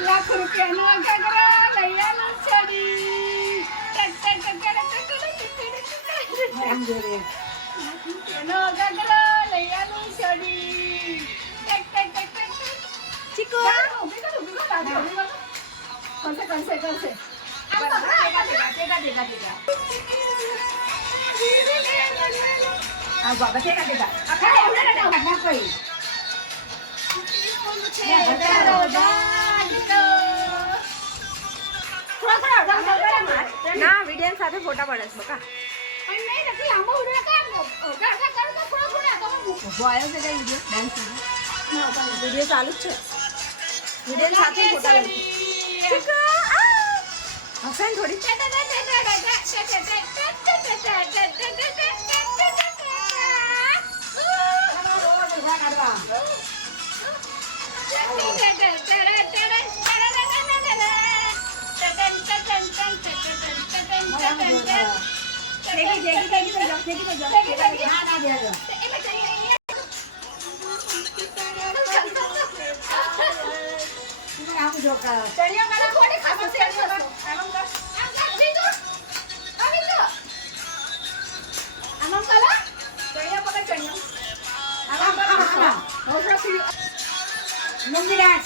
લાખ રૂપિયાનો ઘાઘરા લઈ આલો છડી નો ઘાઘરા લઈ આલો છડી ચીકુ કરશે આ બાબા તે કાઢેગા આખા એવડા ના કોઈ ના વિડિયન સાથે ફોટા પડે છે બકા પણ નહીં નથી લાંબો ઉડે કામ ગાડા કર તો થોડા તો વાયો છે કઈ વિડિયો ડાન્સ વિડિયો ચાલુ જ છે વિડિયન સાથે ફોટા લે હસન થોડી મંદિરાજ